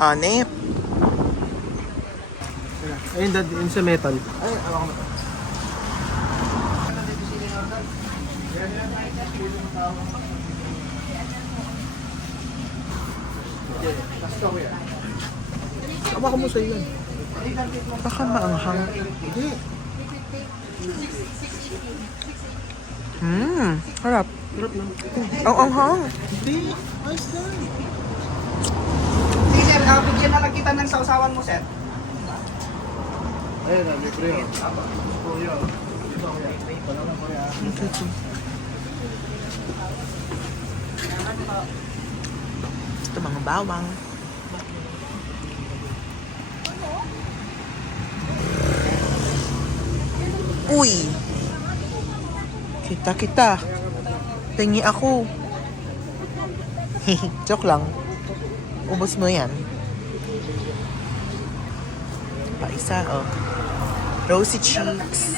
Hanep. Ayun, dad, yun sa metal. Ay, ako mo. Awa ko mo sa iyan. Baka maanghang. Hindi. Harap. Hirap lang. Ang anghang. Hindi. Ayos lang. Sige sir, bigyan na lang kita ng sausawan mo sir. Ayun na, libre yun. Kuya. Dito kuya. Wala na kuya. Ito mga bawang. Uy! Kita. Tingi ako. Joke lang. Ubus mo yan. Paisa, oh. Rosy cheeks.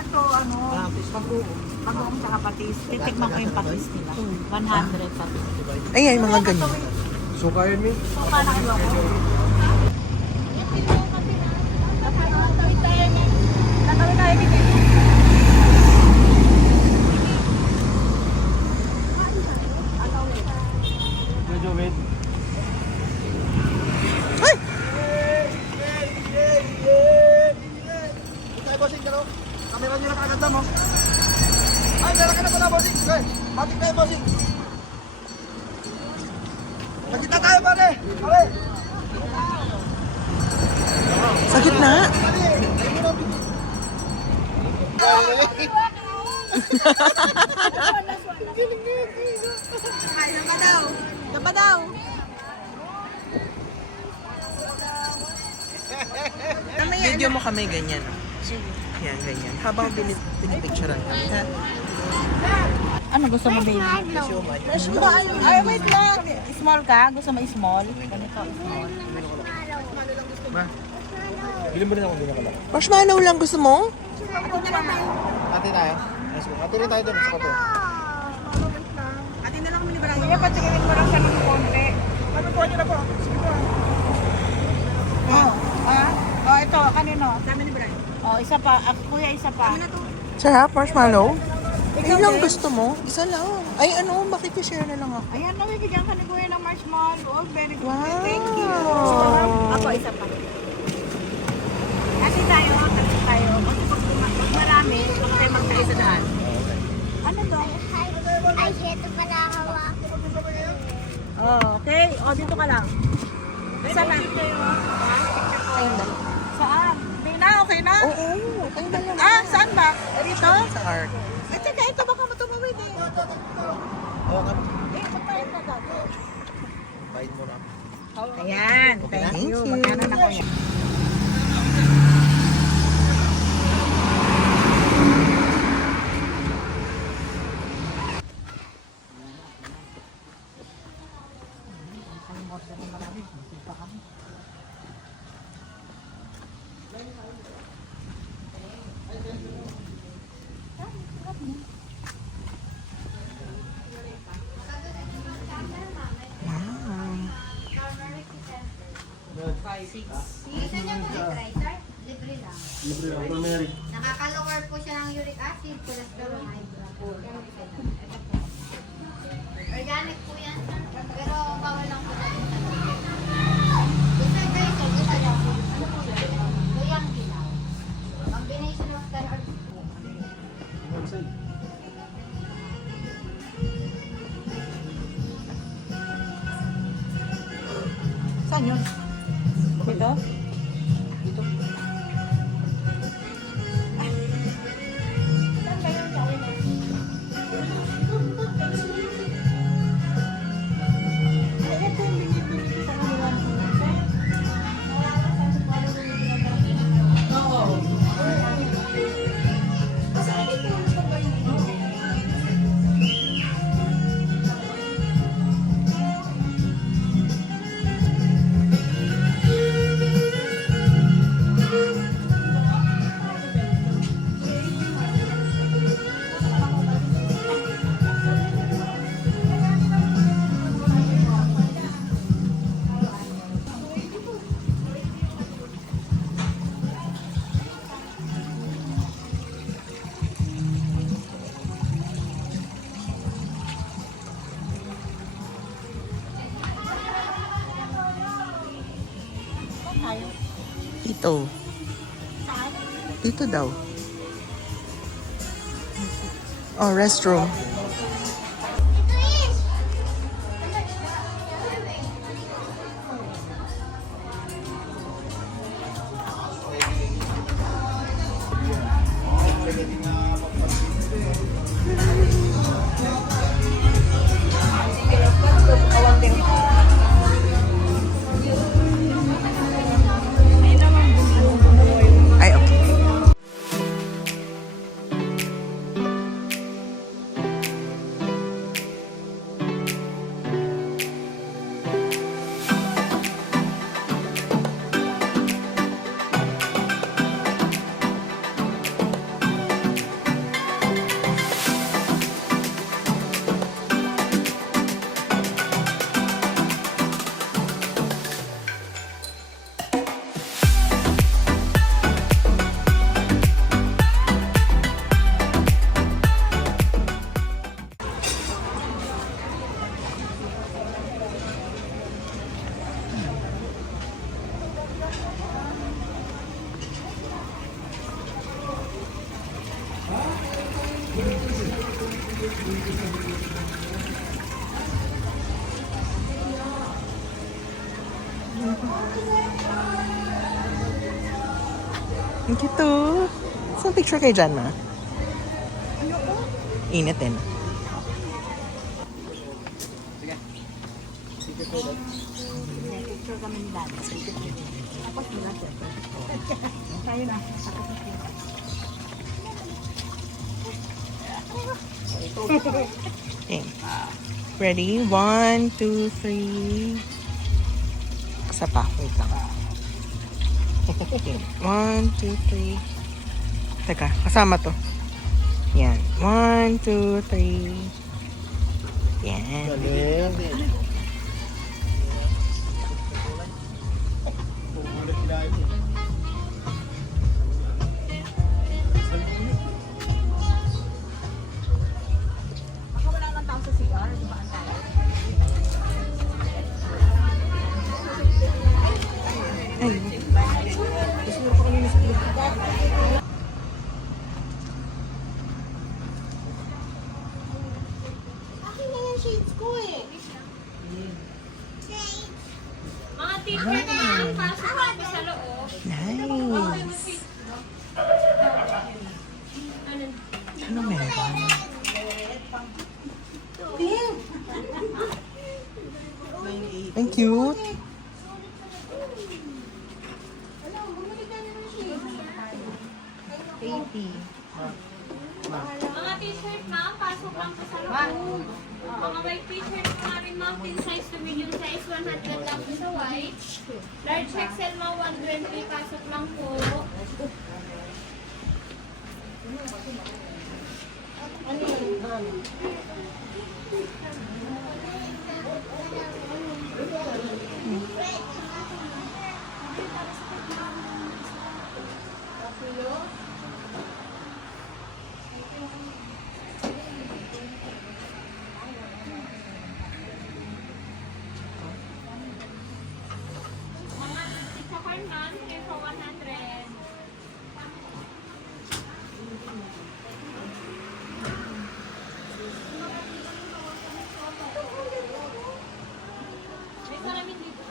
Ito, pag-uong sa patis, titikman ko yung patis nila. 100 patis. Ayan, mga ganyan. Suka yan, mi. So, paano ko ako? Nakawin tayo dito. Jojo, wait. Ay! Tayo bossing karo. Kamera niyo na kaganda mo. Ay, meron ka na pala bossing. Okay, matik tayo bossing. Magkita tayo pare. Pare. Sa gitna. Dapat daw. Video mo kami ganyan. Yan, ganyan. Habang pinipicturean kami. Ha? Ano gusto mo, baby? Ay, wait lang. Small ka? Gusto mo small? Ganito, small. Bilhin mo rin ako, hindi na kalak. Marshmallow lang gusto mo? Ate tayo. Ate rin tayo doon sa kape. Atin na lang kami ni Barang. Kuya, patigilin mo lang siya ng konti. Ano po niyo na po? Sige po. Oh, ito, kanino? Dami ni Brian. Oh, isa pa. Kuya, isa pa. Sarap, marshmallow? Ikaw, Ayun lang babe. gusto mo? Isa lang. Ay, ano, makikishare na lang ako. Ayan, nabibigyan ka ni Kuya ng marshmallow. Oh, very good. Wow. Thank you. Ako, isa pa. Kasi tayo. Kasi pag marami, huwag tayo magkaisa sa daan. Ano to? Ay, ito pala hawak. Oh, okay. Oh, dito ka lang. Isa lang. Ayun lang. Saan? Hindi na, okay na? Oo, ayun na lang. Ah, saan ba? Dito? Sa art. Ay, teka, ito baka matumawid eh. Eh, magbayad na agad. Bayad mo na. Ayan, thank you. Magkano na kuya? Gusto niyo po sir? Libre lang. Libre lang. Turmeric. Nakaka-lower po siya ng uric acid, cholesterol, high blood. Ito po. Organic po yan, sir. Pero bawal lang po natin sa loob. Isa kayo, sir. Isa lang po. Ano po yun? Luyang dilaw. Combination of star or Saan yun? Dito? tayo? Dito. Saan? Dito daw. Oh, restroom. Ay, okay. Ang cute. Saan picture kay Jan, ma? Init din. Picture kami ni Dad. Tapos nila siya. Tayo na. Okay. Ready? 1, 2, 3. Isa pa. Wait lang. 1, 2, 3. Teka, kasama to. Yan. 1, 2, 3. Yan. Galing. Baka wala nang tao sa CR. Baan tayo? Ay. Akin na yung shades ko eh. Mga t-shirt na yan, pasok ako sa loob. Nice. Ano meron? Ang cute. Mga t-shirt ma'am, pasok lang po sa loob. Mga white t-shirt po namin ma'am, thin size to medium size, 100 lang po sa white. Large XL ma'am, 120, pasok lang po. Mga sa corn ma'am, 3 for 100. May salamin dito.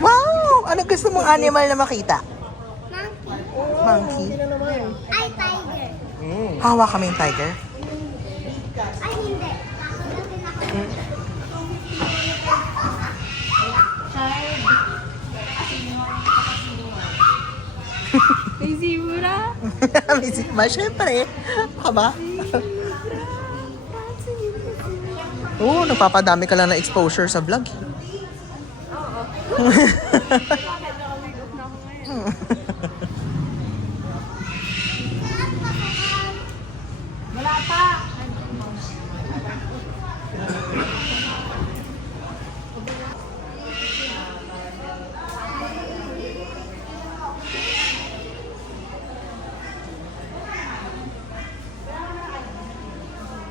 Wow! Ano gusto mong animal na makita? Monkey. Ay, tiger. Hawa kami yung tiger. Ay, hindi. May zebra. May zebra, syempre. Baka ba? Oo, nagpapadami ka lang ng exposure sa vlog. Wala pa.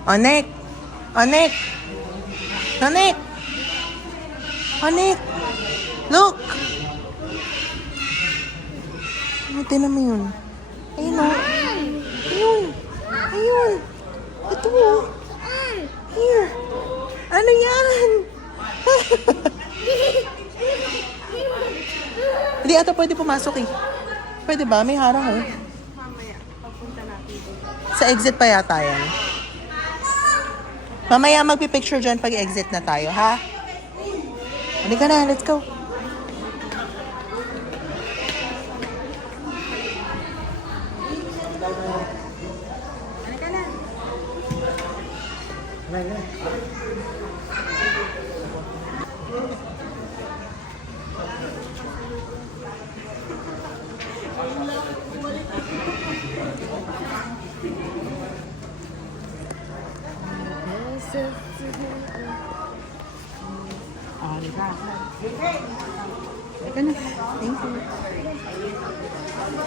Onek! Onek! Onek! Onek! Look! Tinan mo yun. Ayun o. Ayun. Ayun. Ito o. Here. Ano yan? Hindi ata pwede pumasok eh. Pwede ba? May harang oh. Sa exit pa yata yan. Mamaya magpipicture dyan pag exit na tayo, ha? Halika na, let's go.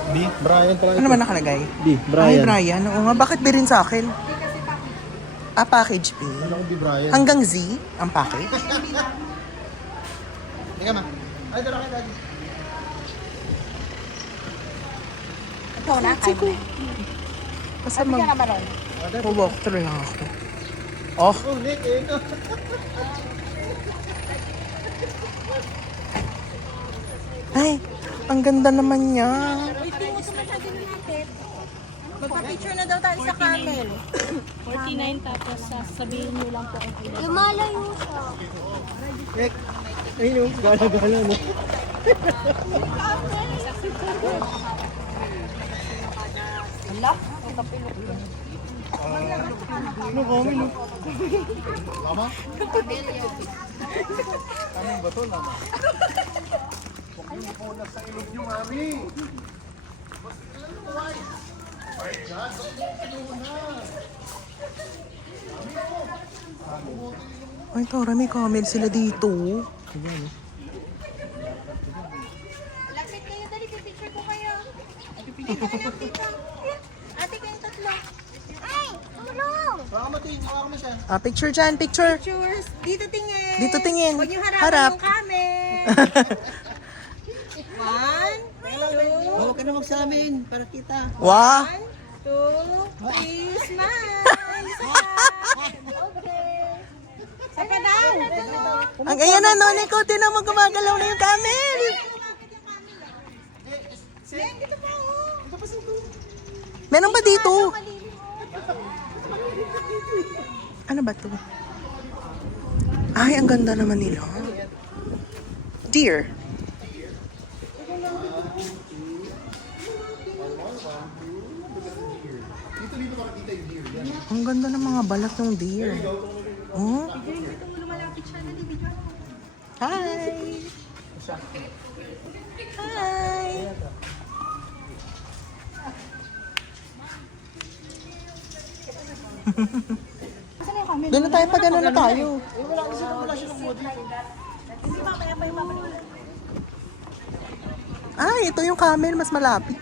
B, Brian pala Ano naman nakalagay? B, Ay, Brian. Oo nga, bakit ba rin sa akin? Ah, package B. Ano ko B, Brian? Hanggang Z ang package. Teka ma. Ay, dala kayo daddy. Ikaw na, kaya mo na. Basta Sabi ka naman ron. mag-walk through lang ako. Oh, Oh, Nick, eh. ay, ang ganda naman niya. Magpa-picture na daw tayo sa camel. 49 tapos sasabihin nyo lang po ang ilan. Lumalayo siya. Nick. Ayun o, gala-gala no. Hala? Ano kami no? Lama? Anong ba to, lama? Huwag niyo po sa ilog niyo, mami. Ay, Tora, may camel sila dito. Lapit kayo, dali, pipicture ko kayo. Pipicture ka lang, tita. Ate kayong tatlo. Ay, tulong! Baka matiin, baka mo siya. Ah, picture dyan, picture. Pictures. Dito tingin. Dito tingin. Huwag niyo harapin Harap. yung camel. One, two, Huwag ka na magsamin para kita. Wow. 2, 3, smile. Okay. Saka daw. Ang ayan na, no, Nico, tinan mo gumagalaw na yung camel. Meron ba dito? Ano ba to? Ay, ang ganda naman nila. Deer. Ang ganda ng mga balat ng deer. Oh? Hi! Hi! Doon na tayo pag ano na tayo. Ah, ito yung camel, mas malapit.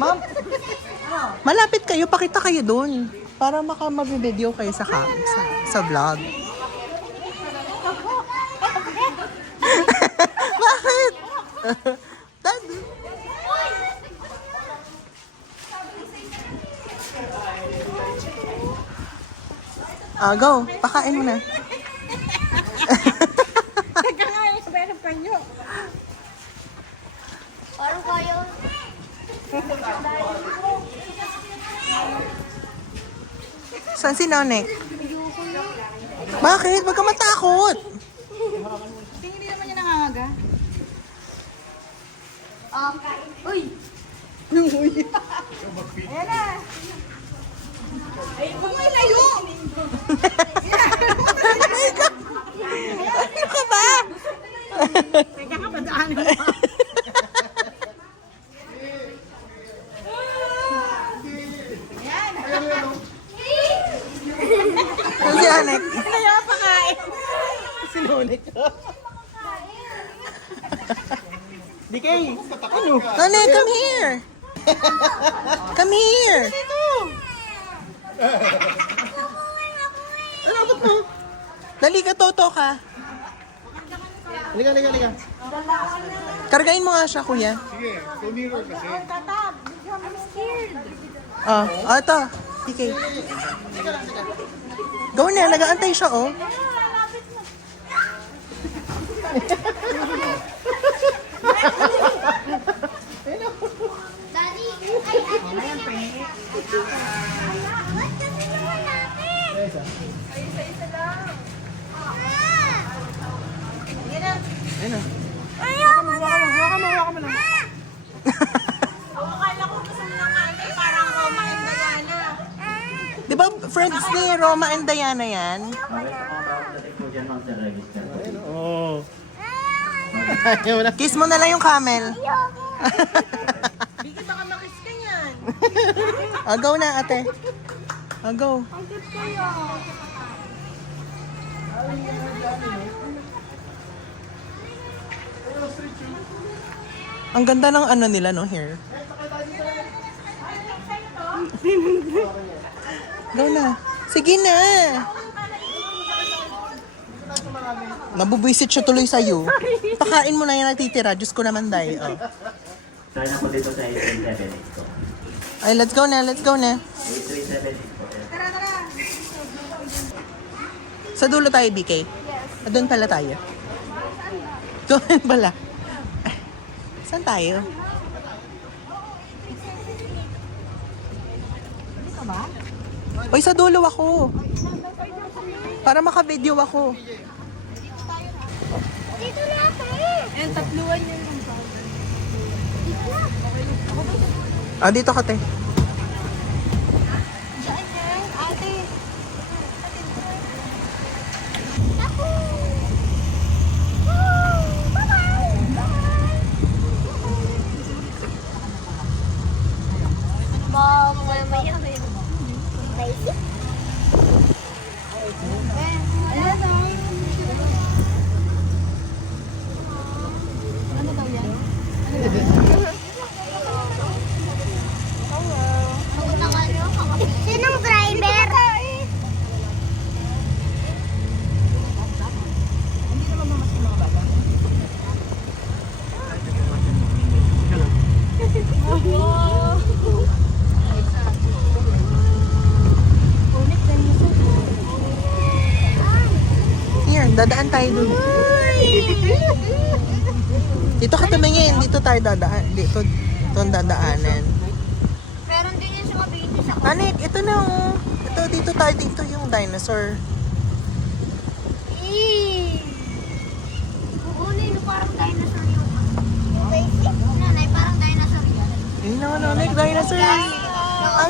Ma'am, malapit kayo, pakita kayo doon. Para makamabibideo kayo sa vlog. Bakit? Dad. Ah, go. Pakain mo na. Teka nga, meron pa nyo. Parang kayo. Saan si Nonek? Bakit? Huwag ka matakot. Hindi naman niya nangangaga. Uy! Ano ka ba? Ano si Anek? Sinulit ko. DK! Ano? Anek, come here! Come here! Ano abot mo? Dali ka, Toto ka. Liga. Kargain mo nga siya, kuya. Sige, tumiro kasi. Ito. Sige. Go na, nag-aantay siya, oh. Daddy, ay, ba't kasi lumalapit? Ayun na. Ayaw mo na! Hawakan mo lang. Di ba friends ni Roma and Diana yan? Oo. Ayaw mo na. Kiss mo na lang yung camel. Bigyan baka makis ka yan. Go na, ate. Go. Ang ganda ng ano nila, no, hair. Go na. Sige na. Nabubwisit siya tuloy sa'yo. Pakain mo na yung natitira. Diyos ko naman, Day. Oh. Try na po dito sa 837 ko. Ay, let's go na. 837 ko. Sa dulo tayo, BK. Doon pala tayo. Doon pala. Saan tayo? Uy, sa dulo ako. Para maka-video ako. Dito na tayo! And tatluan yun. Dito ka, te. Diyan yan, ate. Naku! Woo! Bye-bye! Bye! Mamaya may basic. Ano daw yan? Sinong driver? Here, dadaan tayo dun. Dito ka tumingin. Dito tayo dadaan. Dito ang dadaanan. Meron din yan sa mabiti sa Anik, ito na, oh. Ito, dito tayo. Dito yung dinosaur. Kukunin mo parang dinosaur yung basic. Nanay, parang dinosaur yan. Ayun na, Anik, dinosaur.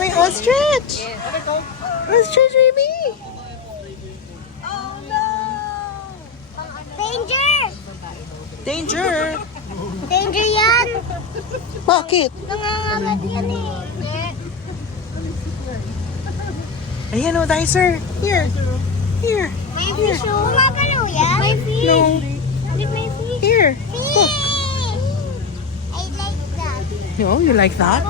May ostrich. Ostrich, baby. Oh no! Danger! Danger. Danger yan! Bakit? Nangangagat yan eh. Ayan, oh, dinosaur. Here. Here. May fish oh. Kumagalaw yan? May fish. No. May fish. Here. Fish! I like that. Oh, you like that?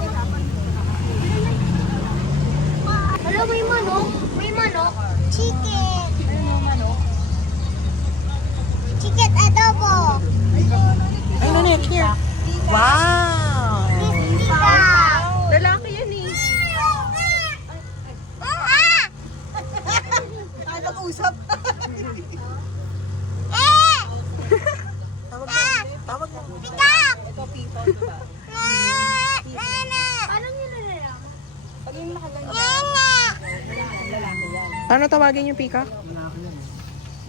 Hello, may manok. May manok. Chicken. Ano manok? Chicken adobo. Ay, Anik, here. Wow. Lalaki yan eh. Ay, mag-usap. Tawag mo. Pikak! Ito, people, diba? Nana! Paano nyo nalalaman? Pag yung nakaganyan. Nana! Paano tawagin yung peacock?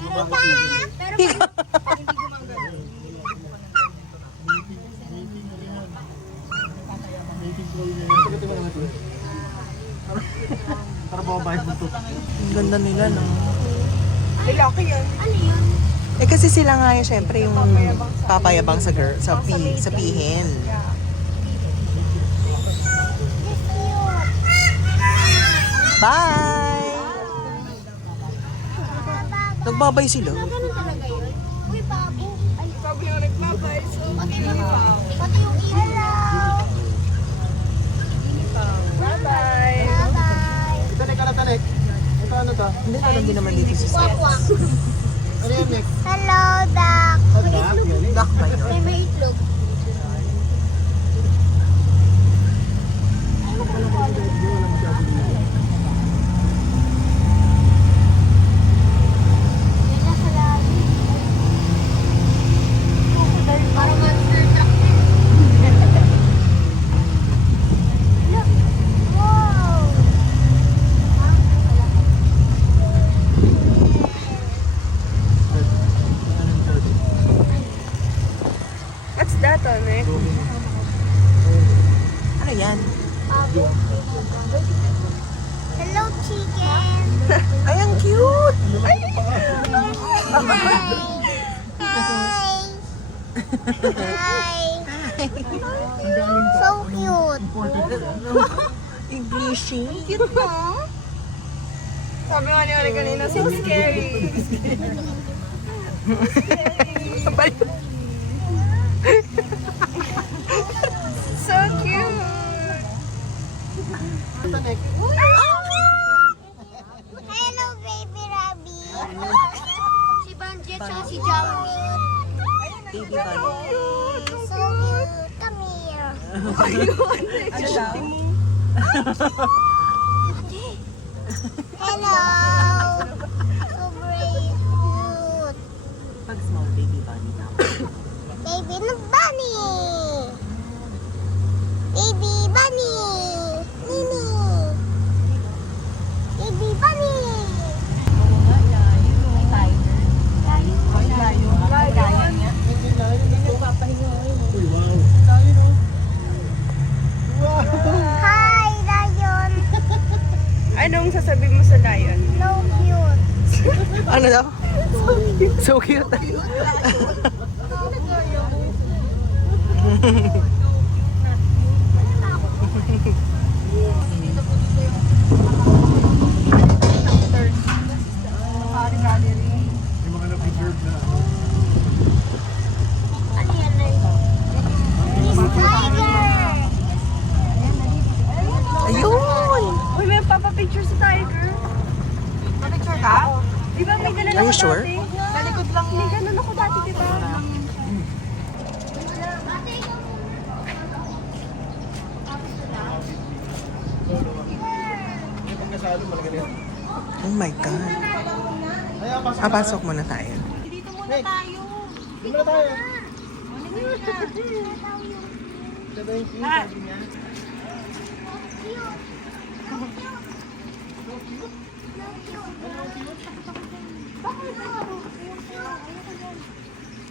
Pikak! Pero Peacock. Sagutin mo naman ito. Para bababayad mo ito. Ang ganda nila, no? Lalaki yan. Eh kasi sila nga yung syempre yung papayabang sa girl, sa pihin. Bye! Nagbabay sila. Ganun talaga yun. Uy, babo. Ay, babo yung nagbabay. So, pati yung hello. Bye-bye. Bye-bye. Tanik ka na, tanik. Ito ano to? Hindi na lang din naman dito sa Kwak, set. kwak. Ano yan, Nick? Hello, duck. Duck ba yun? May itlog. Para monster duck. Look. Wow. What's that, Nick? Ano yan? Hello, chicken. Ay, ang cute! Hi. Hi. So cute. Englishy. Cute mo. Sabi nga ni Ori kanina, so scary. So cute. Tanik. Hello, baby rabbit. Si Banji at saka si Jamie. Baby bunny. So cute. Come here. Hello. So brave. Cute. Pag small baby bunny na. Baby na bunny. Baby bunny. Nini. Baby bunny. Uy, wow. Wow. Hi, lion. Anong sasabihin mo sa lion? So cute. Ano daw? So cute. May mga na-preserve na. Ano yan na yun? Miss Tiger. Ayun! Uy, may papapicture sa tiger. Papicture ka? Di ba may ganun Are you ako sure? dati? Talikod lang. May ganun ako dati, di ba? May pagkasalo, malaga yan. Oh my God. Ay, pasok. Pasok muna tayo. Dito muna tayo. Ito na yung cue, sabi niya.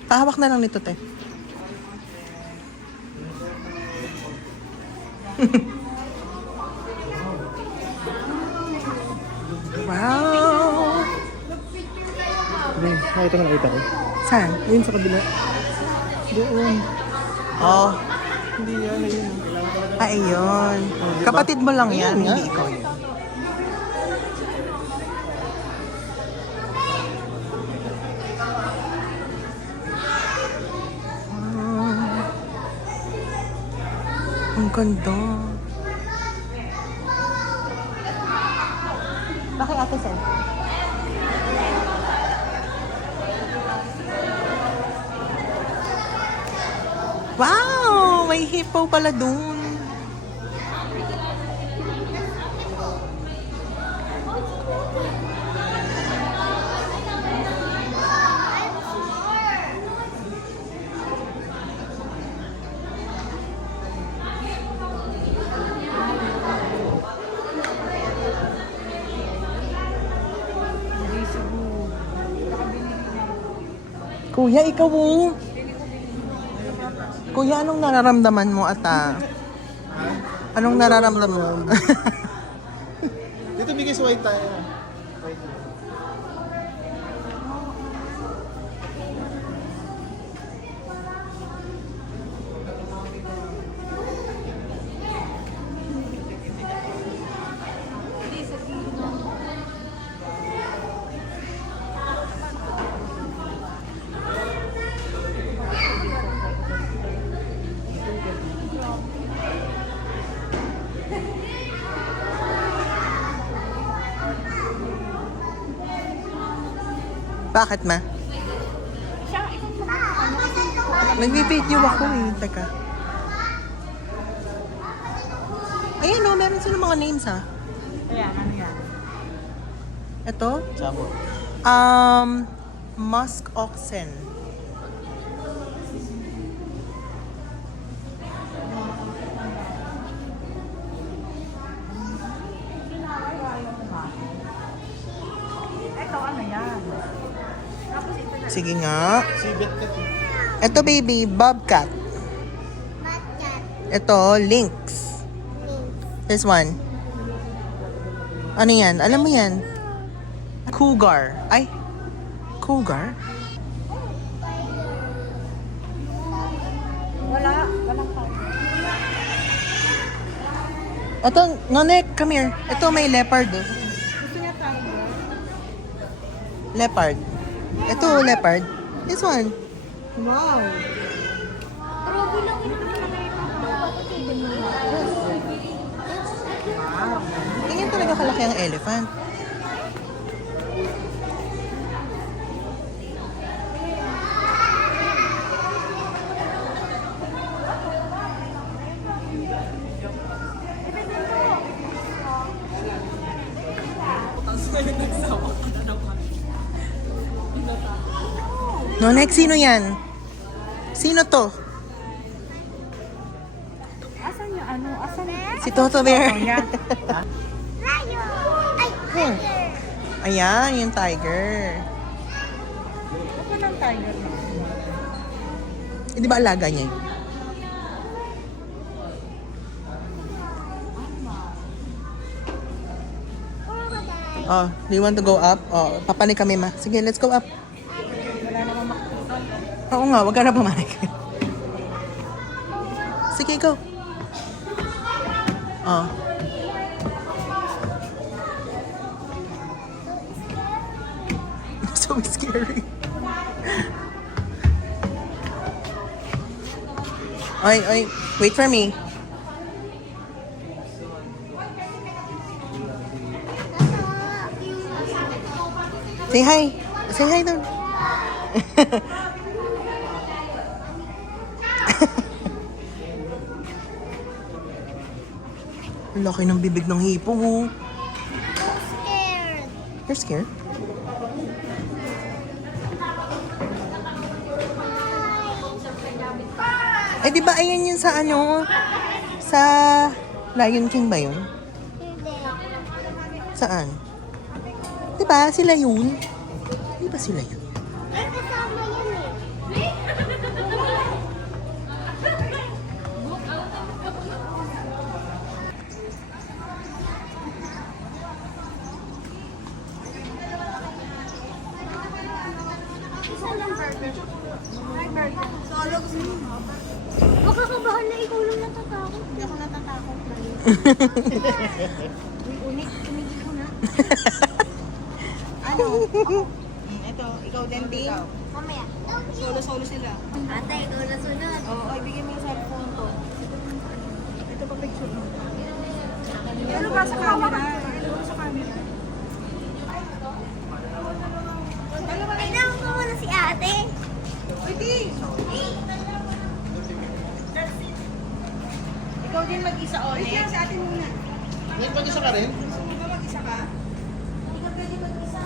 Pahawak na lang nito, te. Wow! Hindi, nakita ko nakita ko. Saan? Ayun sa kabila. Doon. Oh, Hindi yan, ayun. ayun. Kapatid mo lang yan, Ayun nga. hindi ikaw yun. Ang ganda. Bakit ate Sen? Wow! May hippo pala dun. Kuya, ikaw oh. Kuya, anong nararamdaman mo at Anong nararamdaman mo? Dito bigay sa white tayo. White. Bakit, ma? Nag-video ako eh. Teka. Ayan o, meron sila mga names ha. Ayan, ano yan? Ito? Sabon. Musk oxen. Ito, ano yan? Sige nga. Sibet ka. Ito baby, bobcat. Matchat. Ito, lynx. This one. Ano yan? Alam mo yan? Cougar. Ay, cougar? Walang pa. Ito, Nonek, come here. Ito may leopard. Oh. Gusto niya tiger? Leopard. Ito, leopard. This one. Wow. Pero bilang ito talaga ito. Ganyan talaga kalaki ang elephant. Nonek, sino yan? Sino to? Asan yung ano? Asan yung... Si Toto Bear. Yan. Lion! Ay, tiger! Ayan, yung tiger. Ako ng tiger na. Hindi ba alaga niya yun? Oh, do you want to go up? Oh, papanik kami ma. Sige, let's go up. Wala namang makikita. Oo nga, wag ka na pumanik. Sige, go. Oh. So scary. Oy, oy, wait for me. Say hi. Say hi doon. Ang laki ng bibig ng hipo. Oh. Scared. You're scared? Eh, di ba ayan yun sa ano? Sa Lion King ba yun? Hindi. Saan? Di ba? Sila yun? Di ba sila yun? Ay, kasama yun eh. Isa lang burger. Hi, burger. Solo gusto mo? Huwag ka kabahan na ikaw lang natatakot. Hindi ako natatakot. Unik, tumigil ko na. Ano? Ito, ikaw din, Ting. Mamaya. Solo-solo sila. Ate, ikaw na sunod. Oo, ibigay mo yung cellphone ko. Ito pa picture mo. Ano ba sa camera? Ano ba sa camera? Tignan mo muna si ate. Pwede! Ikaw din mag-isa, Oleg. Ikaw sa atin muna. Ngayon pag isa ka rin? Gusto mo ba mag-isa ka? Hindi ka pwede mag-isa.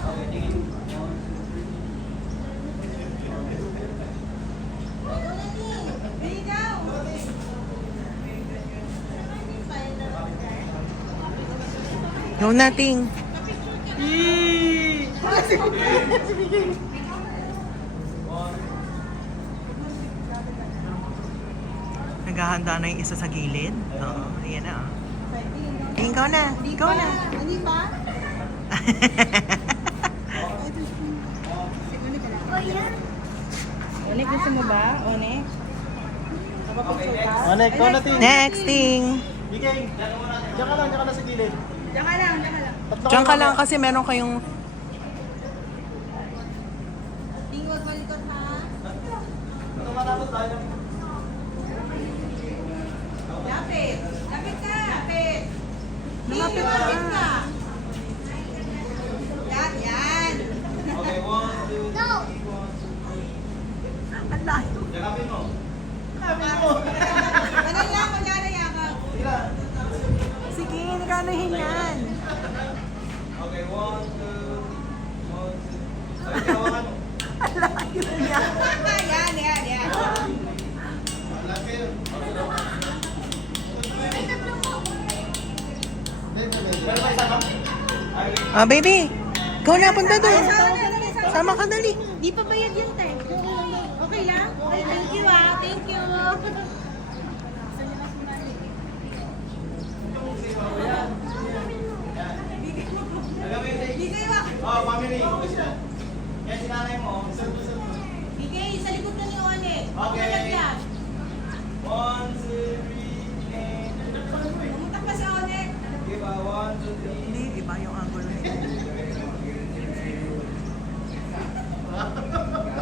Ikaw! No, nothing. Naghahanda na yung isa sa gilid. Oo, ayan na. Ikaw na. Ikaw na. Ano pa? Onek, gusto mo ba? Onek? Onek, ikaw na, Ting. Next thing. Bigay. Diyan ka lang sa gilid. Diyan ka lang. Tatlo Diyan ka kayo lang mamaya. kasi meron kayong... Tingwag malikot ha. Ito matapos tayo. Lapit. Lapit ka. Lapit. Lumapit ka. Yan. Okay, 1, 2, 3, 4. Ang layo. Yakapin mo. Ganun lang, wala na yakap. Sige, naganahin yan. Okay, 1, 2, 1, 2. Ay, hawakan mo. Ang layo niya. Yan. Laki yun. Pero may isa ka? Ah, baby. Go na, punta doon. Sama ka dali. Di pa bayad yun, te. Okay lang? Okay, thank you ah. Thank you. Bigay ba? Oh, family. Yan si nanay mo. Bigay, sa likod na ni Onek. Okay. Yan. 1, 2, 3, and... Pumunta pa si Onek. Okay ba? 1, 2, 3. Hindi, iba yung angulo nito.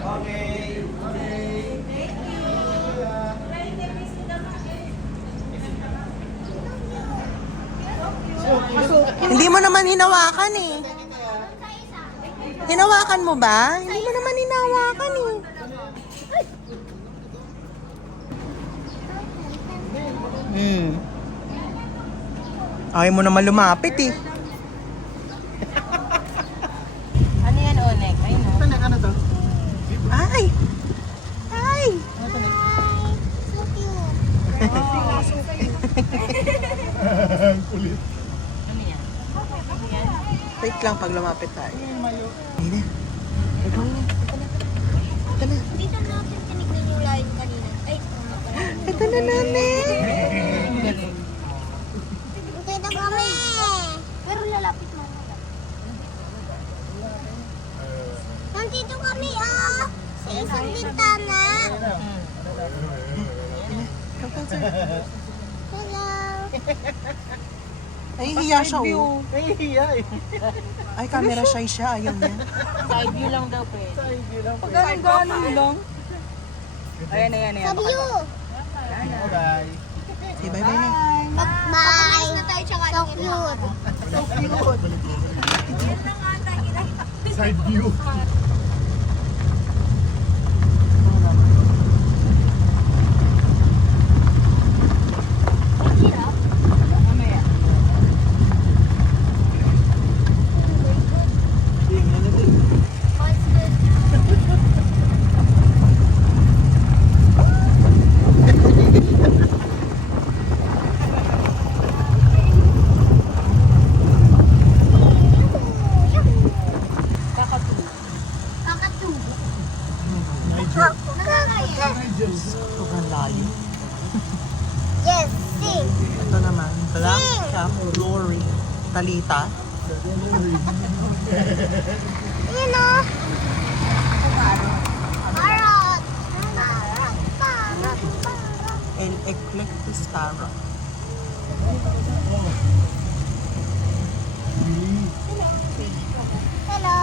Okay. Thank you. Hindi mo naman hinawakan eh. Hinawakan mo ba? Hindi mo naman hinawakan eh. Ayaw mo naman lumapit eh. Ano yan, Onek? Ayun o. Ano to? Ay! Ay! Kulit. Ano yan? Wait lang pag lumapit tayo. Hindi na. Ikaw na. Ito na. Dito natin tinignan yung live kanina. Ay, Ito na namin. okay na kami. Pero lalapit mo. Nandito kami sa isang bintana. Hello. Ay, hiya siya oh. Nahihiya eh. Ay, camera shy siya. Ayaw niya. Side view lang daw, pe. Ganun lang. Ayan. Sabi you. Okay. Say bye-bye na. Bye. Na tayo tsaka so cute. Side view. Kakatubo. Niger. Sobrang layo. Yes, sing. Ito naman. Black Cap Rory. Talita. Yun o. Parrot. Parrot. El Eclectus Tara. Hello.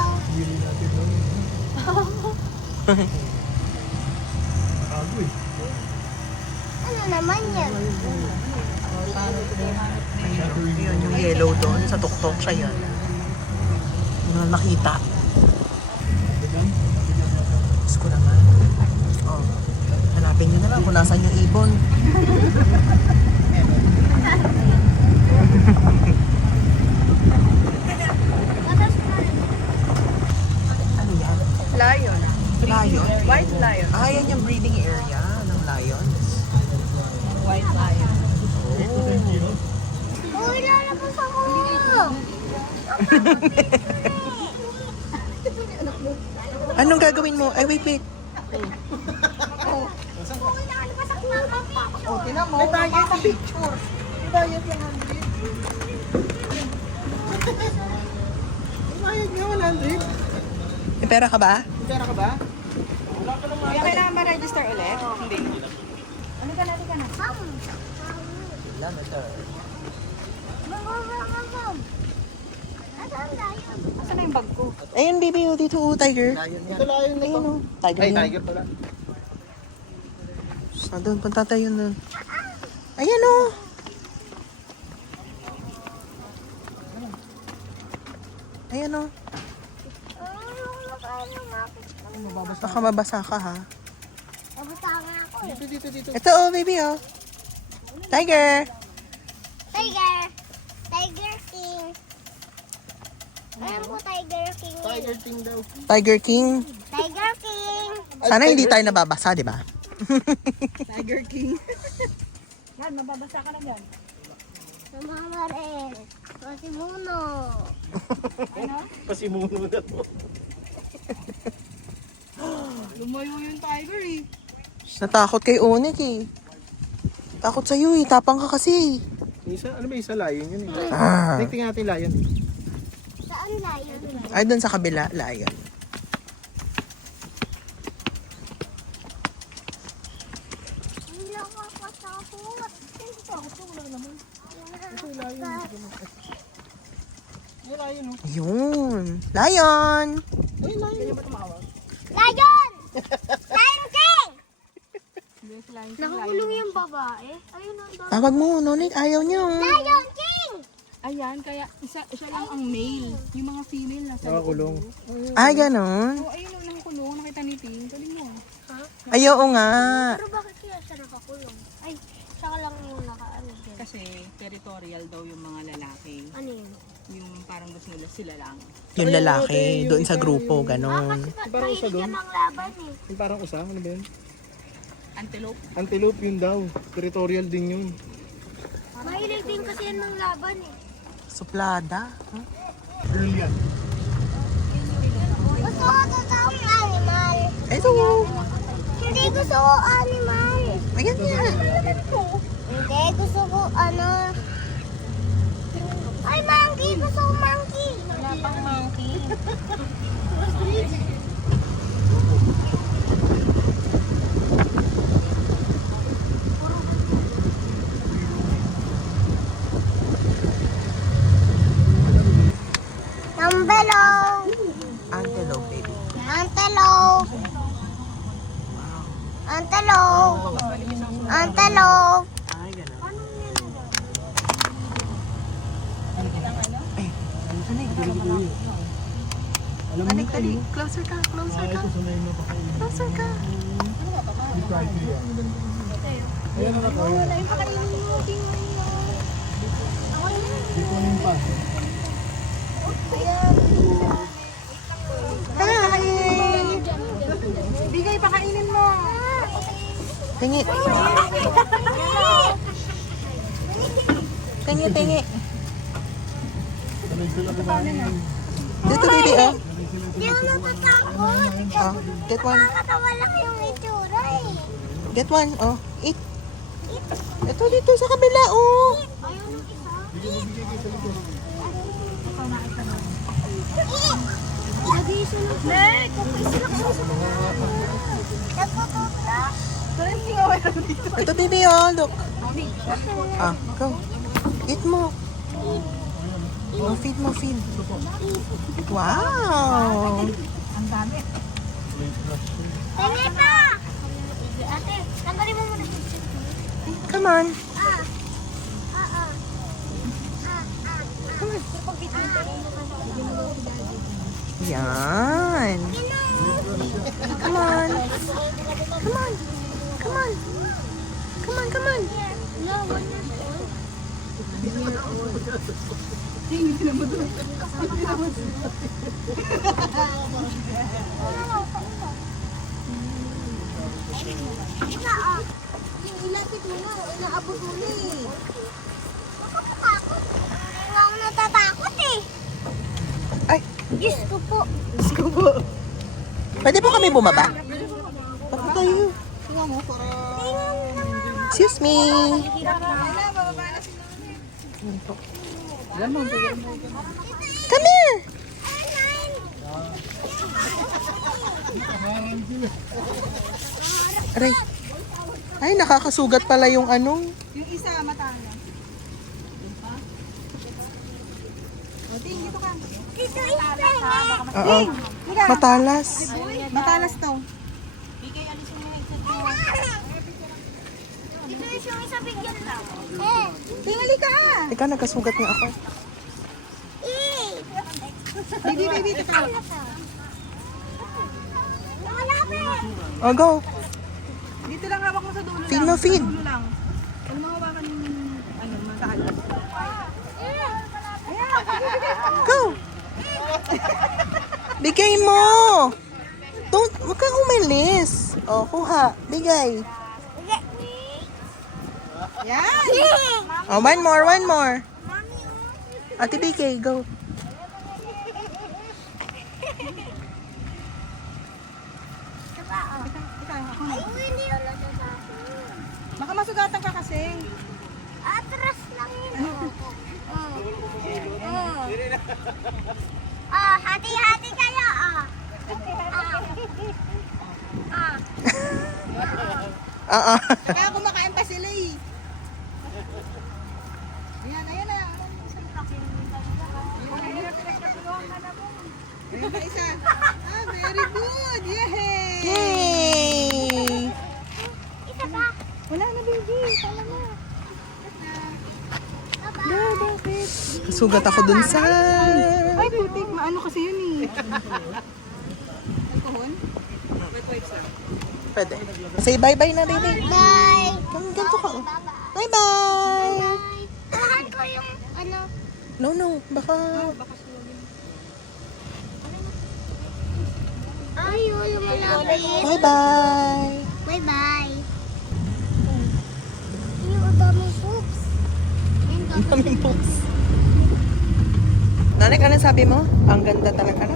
Ano naman yan? Ayun, yung yellow doon. Sa tuktok siya yun. Hindi naman makita. Diyos ko naman. Oh. Hanapin nyo na lang kung nasan yung ibon. Ano yan? Lion. Lion? White lion. Ah, yan yung breeding area ng lions. White lion. Uy, lalabas ako! Anong gagawin mo? Ay, wait. Uy, lalabas ako ng papa ko! Ina mo, may bayad sa picture. May bayad ng 100. May bayad nga 100. May pera ka ba? May pera ka ba? Wala ka naman. Kaya kailangan ba register ulit? Hindi. Ano ka na? Asan na yung bag ko? Ayun, baby, oh, dito, oh, tiger. Ito layon na Ayun, to. oh. Tiger Ay, yan. tiger pala. Doon, punta tayo doon. Ayan, oh. Ayan, oh. Baka mabasa ka, ha? Dito. Ito, oh, baby, oh. Tiger. Tiger! Tiger King! Ayan po, Tiger King. Tiger King daw. Tiger King. Tiger King! Sana hindi tayo nababasa, di ba? Tiger King. Yan, mababasa ka na yan. Sumama rin. Pasimuno. Pasimuno na to. Lumayo yung tiger eh. Natakot kay Onik, eh. Takot sa'yo, eh. Tapang ka kasi. Isa, ano ba isa lion yun eh? Ah. Tingnan natin lion eh. Saan layon? Ay, doon sa kabila, lion. Hindi ako katakot. Hindi takot ko, wala naman. Ay, lion oh. Ayun. Lion! Lion! Lion King! Nakakulong yung babae. Ayun ang dami. Tawag mo, Nonik. Ayaw niyo. Lion King! Ayan, kaya siya lang ang male. Yung mga female nasa Nakakulong. Ay, ganon. Oh, ayun yung nakakulong. Nakita ni Ting. Galing mo. Ayaw nga. Pero bakit kaya siya nakakulong? Ay, siya lang yung nakaano din. Kasi territorial daw yung mga lalaki. Ano yun? Yung parang gusto nila sila lang. Yung lalaki, doon sa grupo, ganon. Parang isa Mahilig doon. yan ang laban eh. Yung parang usa, ano ba yun? Antelope. Antelope yun daw. Territorial din yun. Mahilig din kasi yan ng laban eh. Suplada. Huh? Brilliant. Gusto ko totoong animal. Ito. Hindi gusto ko animal. Ayan yan. Hindi, gusto ko ano. Ay, monkey! Gusto ko monkey! Wala pang monkey. Antelope! Antelope, baby. Antelope! Antelope! Antelope! Ay, ganon. Dali, dali. Closer ka, closer ka. Closer ka. Hi! Bigay, pakainin mo. Tingi. Tingi, tingi. Dito, baby, oh. Hindi ako natatakot. Oh, get one. Nakakatawa lang yung itsura eh. Get one, oh. Eat. Ito, dito sa kabila, oh. Ayaw ng isa. Lagi isa ng Nek! Kapag sila kasi sa mga nagpapapla. Ito, baby, oh. Look. Ah, go. Eat mo. Oh, feed mo, feed. Wow. Tenge pa! Ate, tanggalin mo muna. Come on. Yan. Come on. Come on. Come on. Come on, come on. Ilapit mo na, inaabot mo na eh. Nakakatakot. Nga ako natatakot eh. Ay, Diyos ko po. pwede po kami bumaba? Bakit tayo? Tingnan mo para... Tingnan mo na nga. Excuse me. Come here. Aray. Ay, nakakasugat pala yung ano. Yung isa, mata na. Oo. Matalas. Matalas to. Ito yung isa bigyan lang. Tingali ka! Ikaw, nagkasugat nga ako. Baby, teka. Oh, go. Dito lang hawak mo sa dulo Feed lang. mo, feed. Sa dulo lang. Ano mo hawakan yung, matalas. Go. Bigay mo. Huwag kang umalis. Oh, kuha. Bigay. Yan! Oh, one more. Ate BK, go. Hindi yun Baka masugatan ka kasi. atras lang yun. Hati-hati kayo. Oo. Kaya kumakain pa sila eh. Ayan na. Ayun na isa. Very good. Yay! Yay! Wala na baby. Tama na. Bakit? Sugat ako dun sa... Ay, putik. Maano kasi yun eh. Alcohol? Pwede. Say bye-bye na, baby. Bye. Ganito ka. Oh. Bye-bye! Lahat ko yung No. Baka... Ayaw lumalapit. Bye-bye! Bye-bye. Yung daming poops. Ang daming books. Nanik, ano sabi mo? Ang ganda talaga na.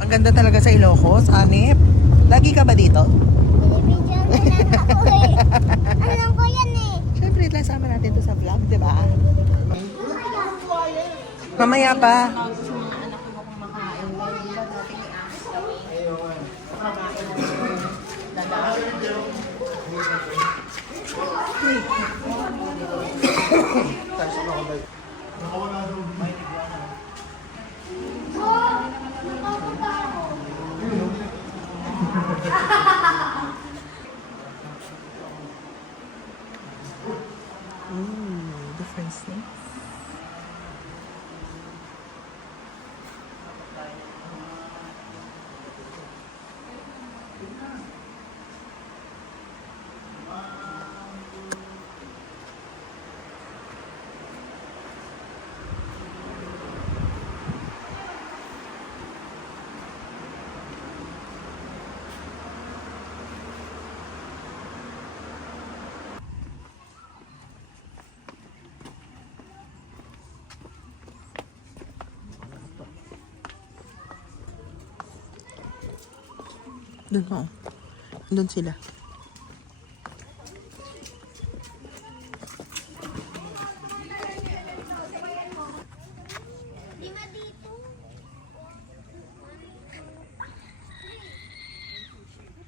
Ang ganda talaga sa Ilocos, Anip. Lagi ka ba dito? Binibidyan ko lang ako eh. Alam ko yan eh. Siyempre, lasama natin to sa vlog, di ba? Mamaya pa. Different snakes. Doon ako. Doon sila. Lima dito.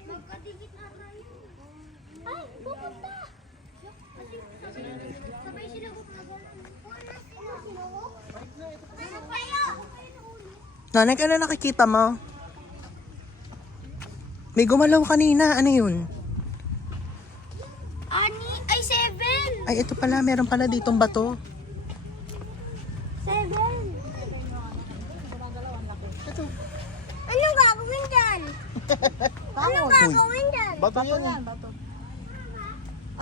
Magkadikit na tayo. Ay, pupunta. Sabay sila gumagano. Ano kayo? Nanik, ano nakikita mo? May gumalaw kanina. Ano yun? Ay, 7. Ay, ito pala. Meron pala ditong bato. 7. Anong gagawin dyan? Anong gagawin dyan? Bato yan eh.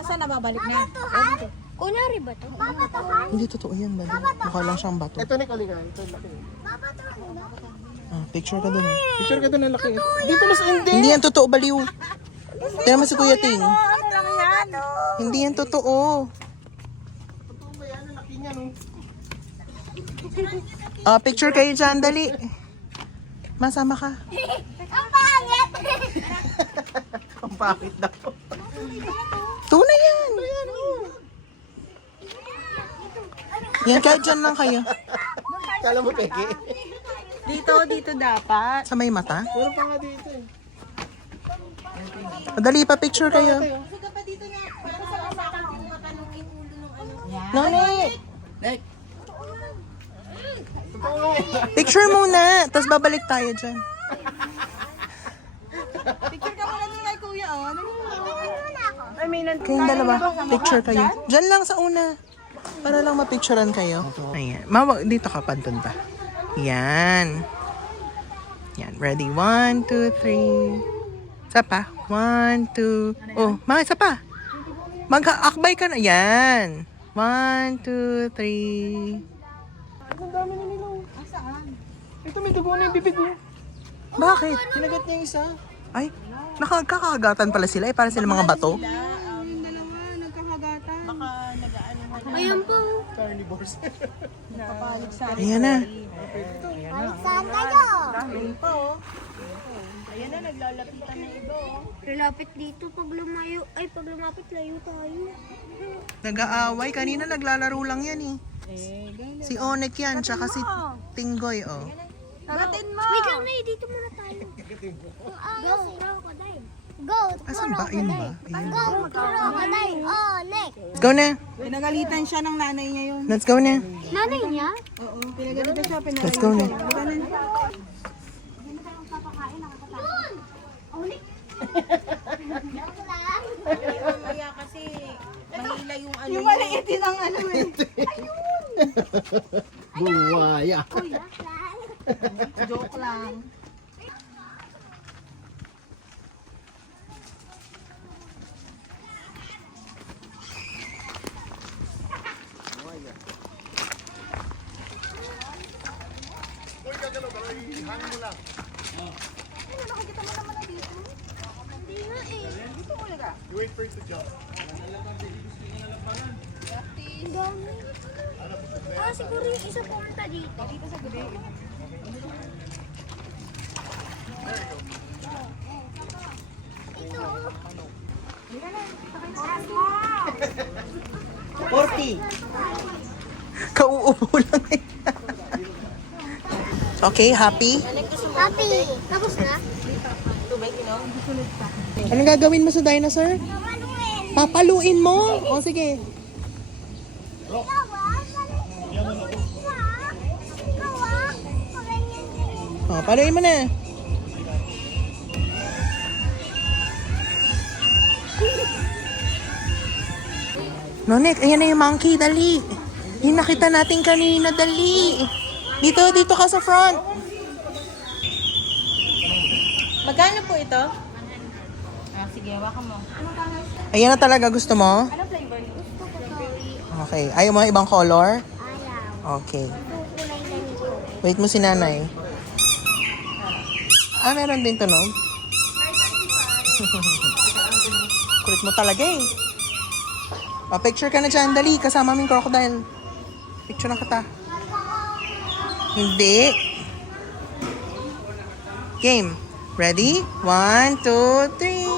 Asan na babalik na? Babatuhan? Kunwari ba to? Babatuhan? Hindi totoo yan, bali. Mukha lang siyang bato. Ito ni Kalinga. Ito yung laki. Babatuhan. Ah, picture ka dun. Picture ka doon ng laki. Dito mas hindi. Hindi yan totoo, baliw. Tingnan mo si Kuya Ting. Ano lang yan? Hindi yan totoo. Totoo ba yan? Ang laki niya no? Ah, picture kayo dyan, dali. Masama ka. Ang pangit! Ang pangit daw. Tunay yan. Yan, kahit dyan lang kayo. Kala mo peke? Dito dapat. Sa may mata. Puro pa nga dito eh. Madali pa, picture kayo. Noni! Picture muna, tapos babalik tayo dyan. Picture ka muna nila, kuya. Oh. Kayong dalawa, picture kayo. Dyan lang sa una. Para lang mapicturean kayo. Ayan. Dito ka, pantun pa. Yan. Yan. Ready? 1, 2, 3. Isa pa. 1, 2. Oh, isa pa. Mag-akbay ka na. Yan. 1, 2, 3. Ang dami na nila. Ito may dugo na yung bibig mo. Bakit? Kinagat niya yung isa. Ay, nakakagatan pala sila. Para sila mga bato. Ayan po. Carnivores. Ayan na. Saan kayo? Ayan na, naglalapitan na iba. Lalapit dito pag lumayo. Ay, pag lumapit layo tayo. Nag-aaway. Kanina naglalaro lang yan eh. Si Onek yan, tsaka si Tinggoy, oh. Tagatin mo. Wait lang, Nay. Dito muna tayo. Go, crocodile. Go, Asan ba? Ayun ba? Ayun. Go, crocodile. Oh, next. Let's go na. Pinagalitan siya ng nanay niya yun. Let's go na. Nanay niya? Oo, pinagalitan siya. Let's go na. Kaya kasi mahila yung ano. Yung maliit din ang ano eh. Buwaya. Joke lang. You wait for it to jump. Ah, siguro yung isa pumunta dito. Dito sa gabi. Ito. 40. Kauupo lang eh. Okay, happy? Happy. Tapos na? Anong gagawin mo sa dinosaur? Manuel. Papaluin mo? O sige. O, paluin mo na. Nonek, ayan na yung monkey, dali. Yung nakita natin kanina, dali. Dito ka sa front. Magkano po ito? Sige, hawakan mo. Ayan na talaga, gusto mo? Ano flavor niyo? Okay, ayaw mo ng ibang color? Ayaw. Okay. Kulay ganito. Wait mo si nanay. Meron din tunog. Kulit mo talaga eh. Pa-picture ka na dyan, dali. Kasama mo yung crocodile. Picture na kita. Hindi. Game. Ready? 1, 2, 3.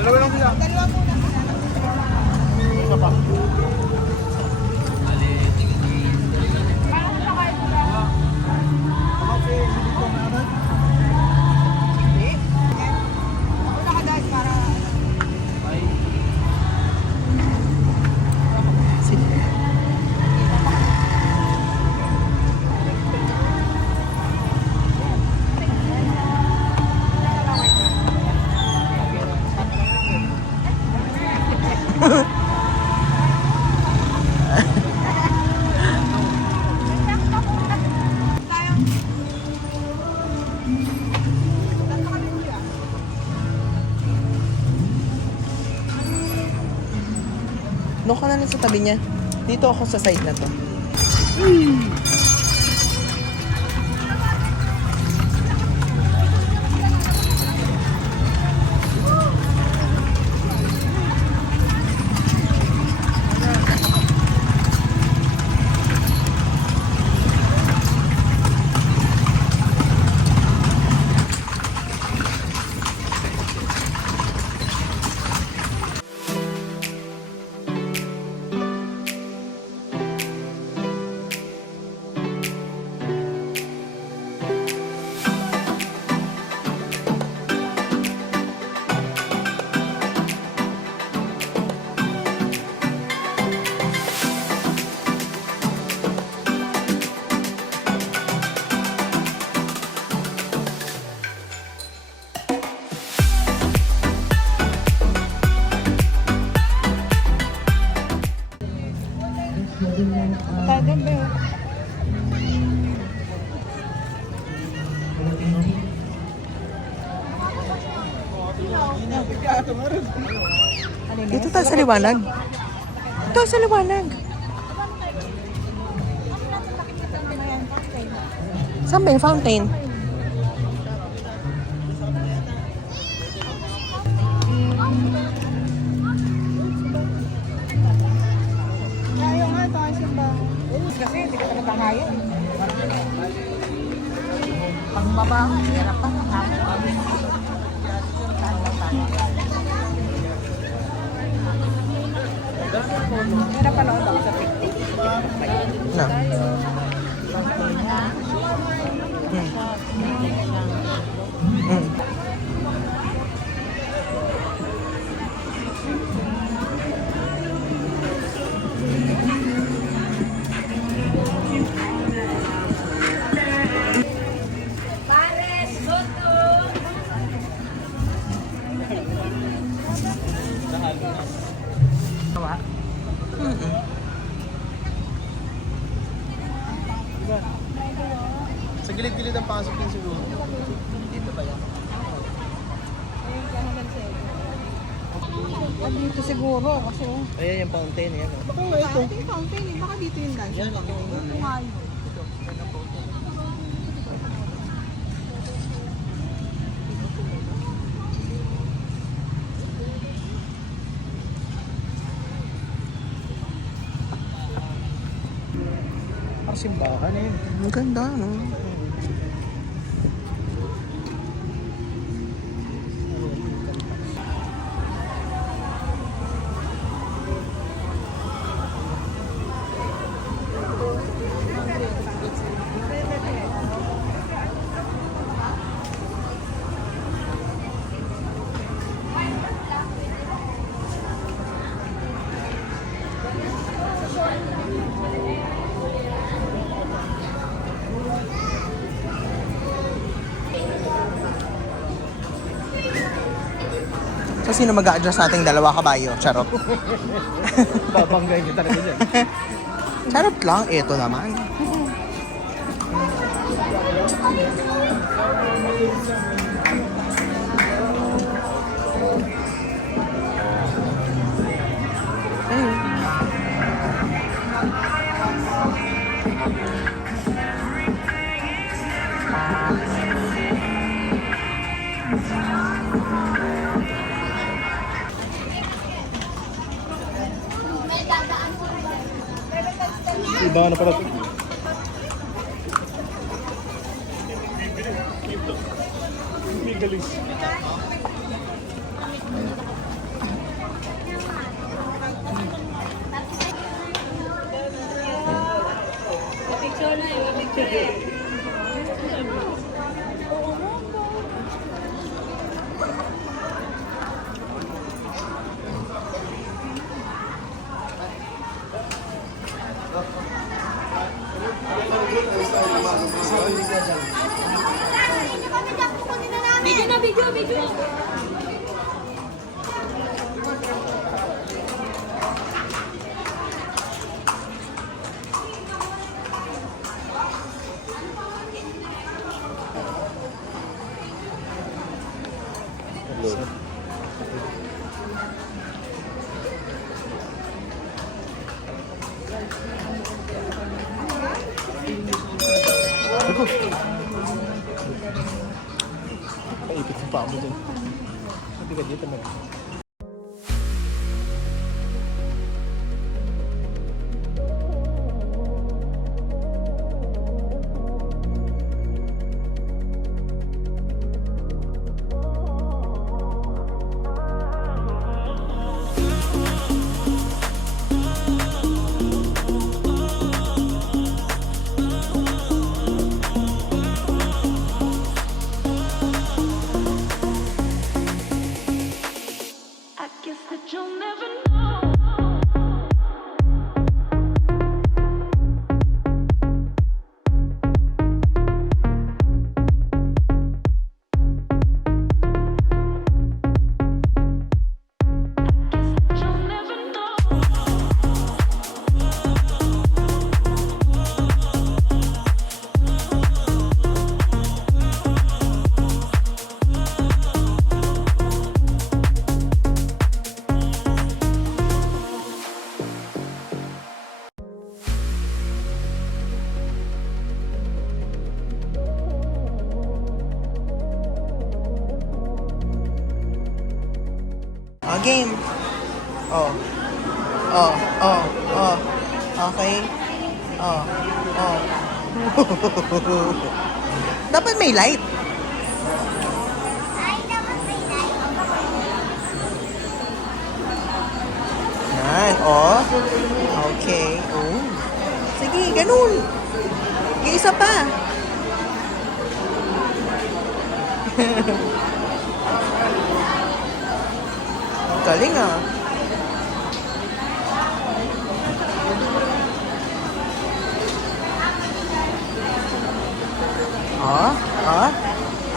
Dalawa lang sila. Isa pa. Sige. Doon ka na lang sa tabi niya. Dito ako sa side na to. Tagal ba yun? Dito tayo sa liwanag. Ito sa liwanag. Saan ba yung fountain? Ayaw nga, ito ang simbahan. Kasi hindi ka talaga kaya. Pag baba, hirap pa. Hirap pa noon ako sa TikTok. No. Pares, Soto. Sa gilid-gilid ang pasok din siguro. Dito ba yan? Dito siguro kasi Ayan yung fountain, yan. Baka nga ito. ito yung fountain eh. Baka dito yung dance. Yan, ito. Ito nga yun. Ang simbahan eh. Ang ganda, no? So, sino mag-a-adjust sa ating dalawa kabayo? Charot. Babanggay niyo talaga dyan. Charot lang. Ito naman. Iba na pala ito. Galis. Picture na yun, picture. Video na, video. Paipit sa paa mo dyan. Sabi ka dito na. game. Oh. Oh, oh, oh. Okay. Oh, oh. Dapat may light. Yan, oh. Okay. Oh. Sige, ganun. Yung isa pa. Ang galing ah. Ah, ah,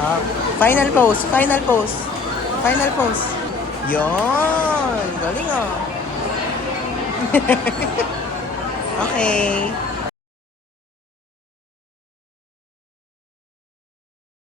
ah. Final pose, final pose. Final pose. Yon, galing ah. Okay.